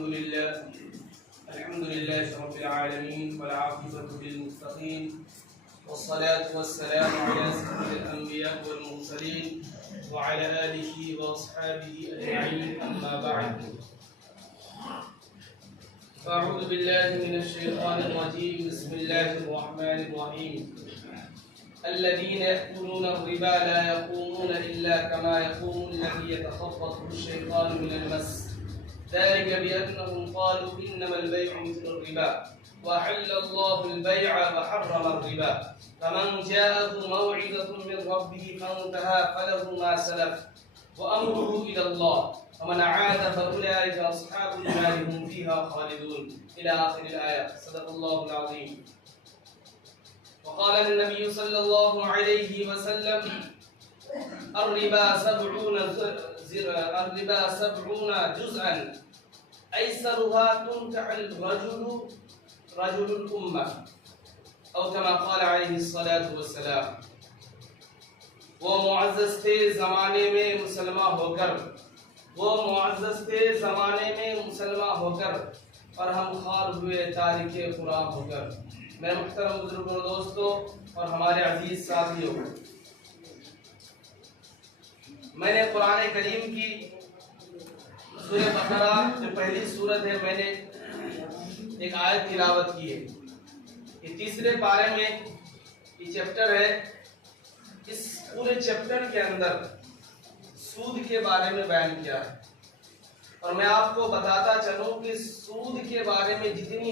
الحمد لله رب العالمين والعاقبة للمتقين والصلاة والسلام على سيد الأنبياء والمرسلين وعلى آله وأصحابه أجمعين، أما بعد. أعوذ بالله من الشيطان الرجيم. بسم الله الرحمن الرحيم. الذين يأكلون الربا لا يقومون إلا كما يقوم الذي يتخبطه الشيطان من المس، ذلك بأنهم قالوا إنما البيع مثل الربا وأحل الله البيع وحرم الربا، فمن جاءه موعظة من ربه فانتهى فله ما سلف وأمره إلى الله ومن عاد فأولئك أصحاب النار هم فيها خالدون، إلى آخر الآية. صدق الله العظيم. وقال النبي صلى الله عليه وسلم: الربا 70 جزءا أيسرها تنكح رجل الأمة، أو كما قال عليه الصلاة والسلام. وہ معزز تھے زمانے میں مسلمان ہو کر اور ہم خوار ہوئے تارک قرآن ہو کر. میرے محترم بزرگوں اور دوستوں اور ہمارے عزیز ساتھیوں، میں نے قرآن کریم کی سورہ بقرہ جو پہلی سورت ہے، میں نے ایک آیت تلاوت کی ہے. یہ تیسرے پارے میں یہ چیپٹر ہے. اس پورے چیپٹر کے اندر سود کے بارے میں بیان کیا ہے، اور میں آپ کو بتاتا چلوں کہ سود کے بارے میں جتنی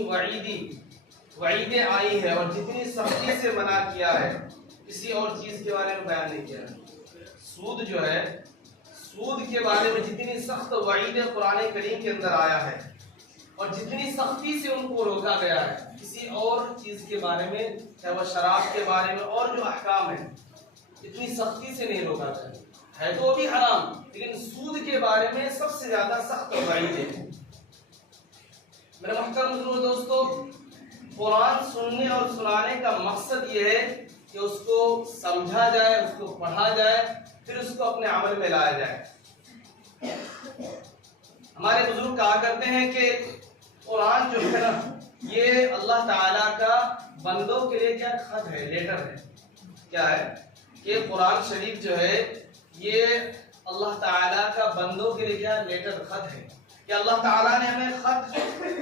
وعیدیں آئی ہے اور جتنی سختی سے منع کیا ہے، کسی اور چیز کے بارے میں بیان نہیں کیا ہے. سود کے بارے میں جتنی سخت وعیدیں قرآن کریم کے اندر آیا ہے اور جتنی سختی سے ان کو روکا گیا ہے، کسی اور چیز کے بارے میں، چاہے وہ شراب کے بارے میں اور جو احکام ہیں، اتنی سختی سے نہیں روکا گیا ہے. تو وہ بھی حرام، لیکن سود کے بارے میں سب سے زیادہ سخت وعیدیں ہیں. میرے محترم دوستو، قرآن سننے اور سنانے کا مقصد یہ ہے کہ اس کو سمجھا جائے، اس کو پڑھا جائے، پھر اس کو اپنے عمل میں لایا جائے. ہمارے بزرگ کہا کرتے ہیں کہ قرآن جو ہے نا، یہ اللہ تعالیٰ کا بندوں کے لیے کیا خط ہے، لیٹر ہے. کیا ہے کہ قرآن شریف جو ہے یہ اللہ تعالیٰ کا بندوں کے لیے کیا لیٹر، خط ہے. کہ اللہ تعالیٰ نے ہمیں خط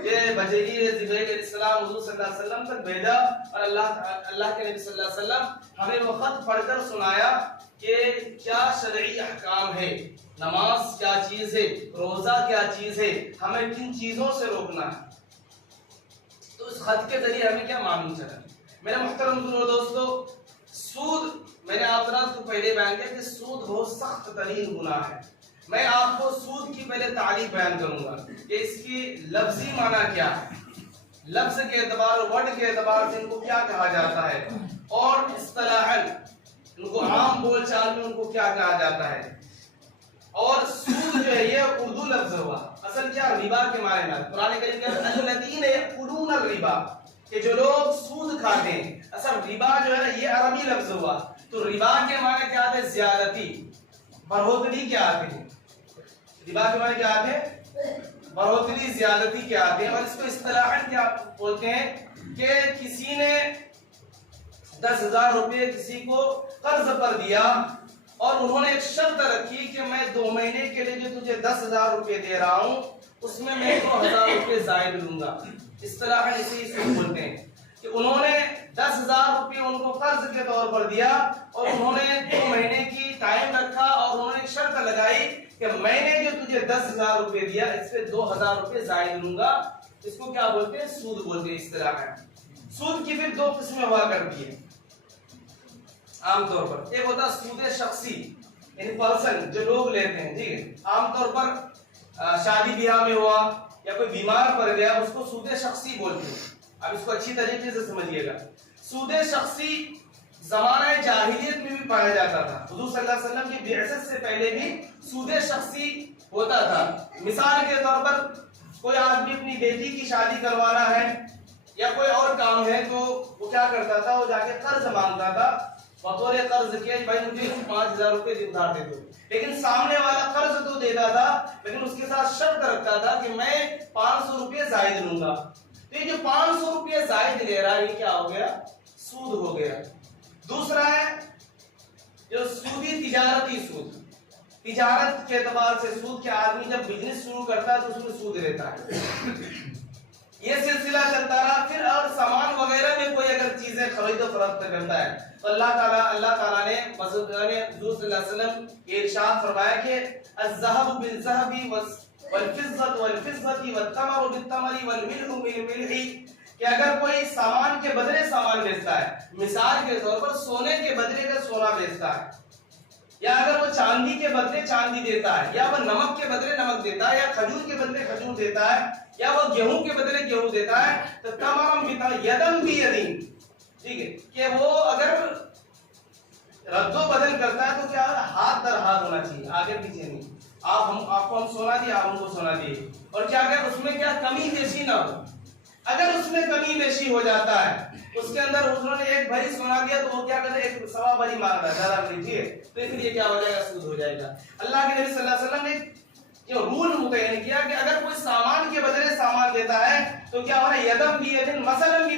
یہ بذریعہ جبرائیل علیہ السلام حضور صلی اللہ علیہ وسلم تک بھیجا، اور اللہ کے نبی صلی اللہ علیہ وسلم ہمیں وہ خط پڑھ کر سنایا کہ کیا شرعی احکام ہے، نماز کیا چیز ہے، روزہ کیا چیز ہے، ہمیں کن چیزوں سے روکنا ہے. تو اس خط کے ذریعے ہمیں کیا معلوم چلا. میرے محترم دوستو، سود، میں نے آپ کو پہلے بیان کیا کہ سود بہت سخت ترین گناہ ہے. میں آپ کو سود کی پہلے تعریف بیان کروں گا کہ اس کی لفظی معنی کیا ہے، لفظ کے اعتبار اور ورڈ کے اعتبار سے ان کو کیا کہا جاتا ہے، اور اصطلاحاً ان کو عام بول چال میں ان کو کیا کہا جاتا ہے. اور سود جو ہے یہ اردو لفظ ہوا، اصل کیا ربا کے معنی میں. قرآن کریم کہتا ہے الذین یأکلون الربا، کہ جو لوگ سود کھاتے ہیں. اصل ربا جو ہے نا یہ عربی لفظ ہوا، تو ربا کے معنی کیا آتے ہیں، زیادتی، بڑھوتری کیا آتے ہیں. ربا کے معنی کیا آتے ہیں، بڑھوتری، زیادتی کیا آتے ہیں. اور اس کو اصطلاحاً کیا بولتے ہیں کہ کسی نے 10,000 روپے کسی کو قرض پر دیا، اور انہوں نے ایک شرط رکھی کہ میں 2 مہینے کے لیے جو تجھے 10,000 روپے دے رہا ہوں اس میں 2,000 روپے زائد لوں گا. اصطلاحاً اسی سے بولتے ہیں کہ انہوں نے 10,000 روپے ان کو قرض کے طور پر دیا، اور انہوں نے 2 مہینے کی ٹائم رکھا، اور انہوں نے ایک شرط لگائی کہ میں نے جو تجھے 10,000 روپے دیا اس پہ 2,000 روپے زائد لوں گا. اس کو کیا بولتے ہیں، سود بولتے ہیں اصطلاحاً. سود کی پھر 2 قسمیں ہوا کرتی ہیں عام طور پر. ایک ہوتا ہے سود شخصی، یعنی پرسن جو لوگ لیتے ہیں، ٹھیک ہے. عام طور پر شادی بیاہ میں ہوا یا کوئی بیمار پڑ گیا، اس کو سود شخصی بولتے ہیں. اب اس کو اچھی طریقے سے سمجھیے گا. سود شخصی زمانہ جاہلیت میں بھی پایا جاتا تھا. حضور صلی اللہ علیہ وسلم کی بعثت سے پہلے بھی سود شخصی ہوتا تھا. مثال کے طور پر کوئی آدمی اپنی بیٹی کی شادی کروانا ہے یا کوئی اور کام ہے تو وہ کیا کرتا تھا، وہ جا کے قرض مانگتا تھا بطور قرض کے، بھائی مجھے 5,000 روپے ادھار دے دو. لیکن سامنے والا قرض تو دیتا تھا لیکن اس کے ساتھ شرط رکھتا تھا کہ میں 500 روپے زائد لوں گا. تو یہ جو 500 روپے زائد لے رہا ہے یہ کیا ہو گیا؟ سود ہو گیا. دوسرا ہے جو سودی تجارتی سود. تجارت کے اعتبار سے سود کہ آدمی جب بزنس شروع کرتا ہے تو اس میں سود لیتا ہے. یہ سلسلہ چلتا رہا. پھر اور سامان وغیرہ میں کوئی اگر چیزیں خرید و فروخت کرتا ہے تو اللہ تعالیٰ نے حضور صلی اللہ علیہ وسلم یہ ارشاد فرمایا کہ الذهب بالذهب والفضة والفضة والتمر بالتمر والملح بالملح، کہ اگر کوئی سامان کے بدلے سامان بیچتا ہے، مثال کے طور پر سونے کے بدلے کا سونا بیچتا ہے، یا اگر وہ چاندی کے بدلے چاندی دیتا ہے، یا وہ نمک کے بدلے نمک دیتا ہے، یا کھجور کے بدلے کھجور دیتا ہے، یا وہ گیہوں کے بدلے گیہوں دیتا ہے، تو تمام یدم بیدین، ٹھیک ہے، کہ وہ اگر رد و بدل کرتا ہے تو کیا ہاتھ در ہاتھ ہونا چاہیے، آگے پیچھے نہیں. آپ کو ہم سونا دیے، آپ ہم کو سونا دیے، اور کیا اگر اس میں کیا کمی بیشی نہ ہو. اگر اس میں کمی بیشی ہو جاتا ہے، اس کے اندر انہوں نے ایک بھری سونا دیا تو وہ کیا کرتے ایک سوا بھری مانگ رہا ہے، زیادہ بھری، ٹھیک ہے، تو پھر یہ کیا ہو جائے گا؟ سود ہو جائے گا. اللہ کے نبی صلی اللہ علیہ وسلم نے جو رول متعین کیا کہ اگر کوئی سامان کے بدلے سامان دیتا ہے تو کیا ہو رہا ہے؟ یدم بھی مثلاً